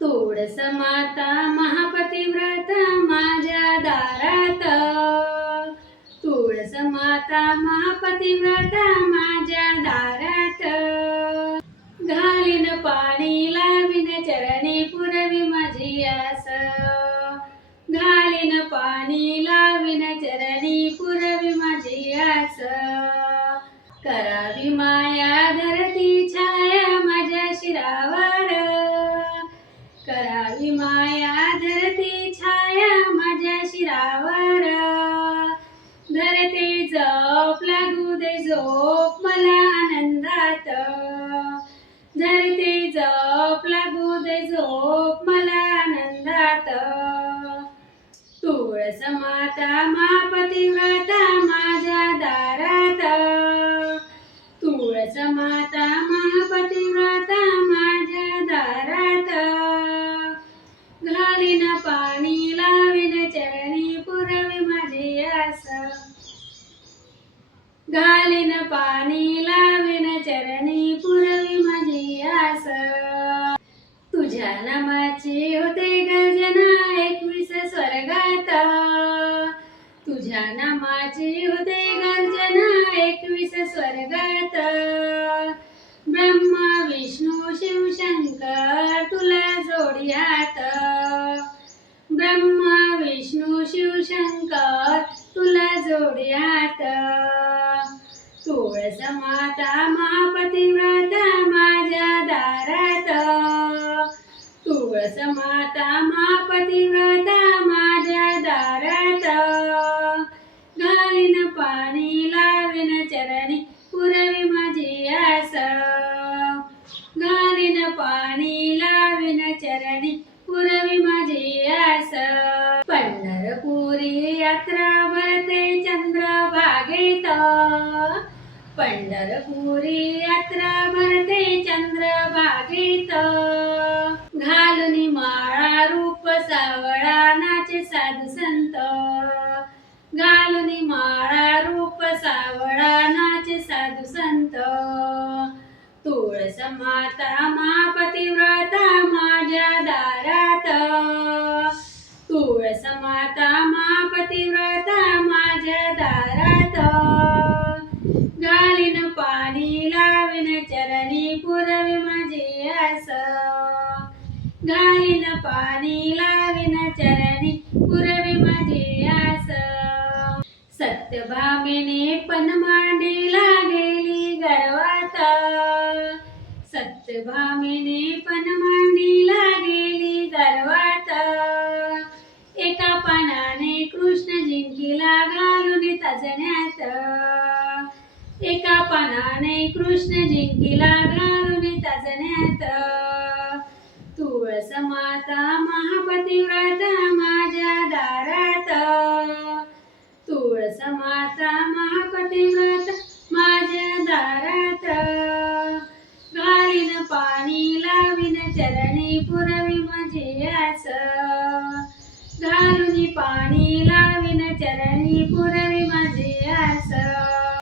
तुळस माता महापतिव्रत माझ्या दारात, तुळस माता महापतिव्रत माझ्या दारात, घालीन पाणी लावीन चरणी पुरवी माझी आस, घालीन पाणी लावीन चरणी पुरवी माझी आस, करावी माया धरती छाया माझ्या शिरावर, करावी माया धरती छाया माझ्या शिरावर, धरती झोप लागू दे झोप मला आनंदात, धरती झोप लागू दे झोप मला आनंदात, तुळस माता महापतिव्रता माझ्या दारात, तुळस माता महापतिव्रता माझ्या दारात, घालीन पाणी लावीन चरणी पुरवी माझी आस, घालीन पाणी लावीन चरणी पुरवी माझी आस, तुझ्या नामाची होते गर्जना 21 स्वर्गात, तुझ्या नामाची होते गर्जना 21 स्वर्गात, ब्रह्मा विष्णू शिव शंकर तुला जोड्यात, ब्रह्मा विष्णू शिव शंकर तुला जोड्यात, तुळस माता महापतिव्रता माझ्या दारात, तुळस माता महापतिव्रता माझ्या दारात, घालीन पाणी लावीन चरणी पुरवी माझी आस, घालीन पाणी लावीन चरणी पुरवी माझी आस, पंढरपुरी यात्रा भरते चंद्रभागेत, पंढरपुरी यात्रा भरते चंद्रभागेत, घालून माळा रूप सावळा नाचे साधू संत, घालून माळा रूप सावळा नाचे साधू संत, तुळस माता महापतिव्रता माझ्या दारात, तुळस माता महापतिव्रता माझ्या दारात, घालीन पाणी लावीन चरणी पुरवी माझी आस, घालीन पाणी लावीन चरणी पुरवी माझी आस, सत्यभामेने पण मांडीला गेली गर्वात, सत्यभामेने पण मांडीला गेली गर्वात, एका पानाने कृष्ण जिंकीला घालून तजण्यात, एका पानाने कृष्ण जिंकीला घालून तजण्यात, तुळस माता महापतिव्रता माझ्या दारात, तुळस माता महापतिव्रता माझ्या दारात, घालीन पाणी लावीन चरणी पुरवी माझी आस, घालून पाणी लावीन चरणी पुरवी माझी आस,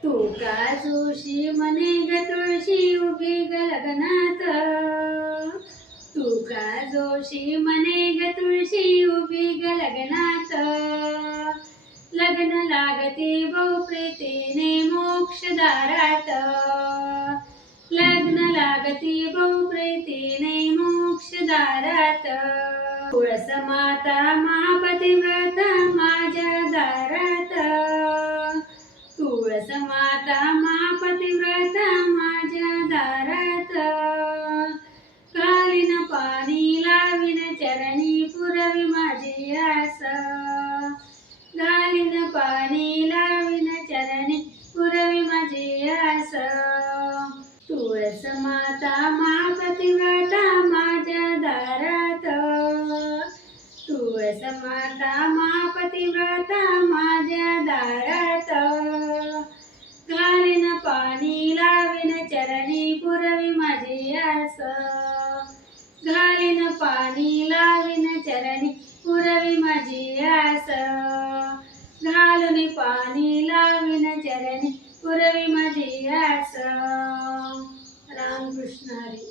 तुका जोशी म्हणे ग तुळशी उभी ग लग्नात, तुका जोशी म्हणे ग तुळशी उभी ग लग्नात, लग्न लागते बहुप्रीतीने मोक्षदारात, लग्न लागते बहुप्रीतीने मोक्षदारात, तुळस माता महापतिव्रता माझ्या दारात, तुळस माता महापतिव्रता माझ्या दारात, घालीन पाणी लावीन चरणी पुरवी माझी आस, घालीन पाणी लावीन चरणी पुरवी माझी आस, तुळस माता महापतिव्रता माझ्या दारात, तुळस माता महापतिव्रता माझ्या दारात, घालीन पाणी लावीन चरणी पुरवी माझी आस, घालीन पाणी लावीन चरणी पुरवी माझी आस, घालून पाणी लावीन चरणी पुरवी माझी आस. रामकृष्ण हरी.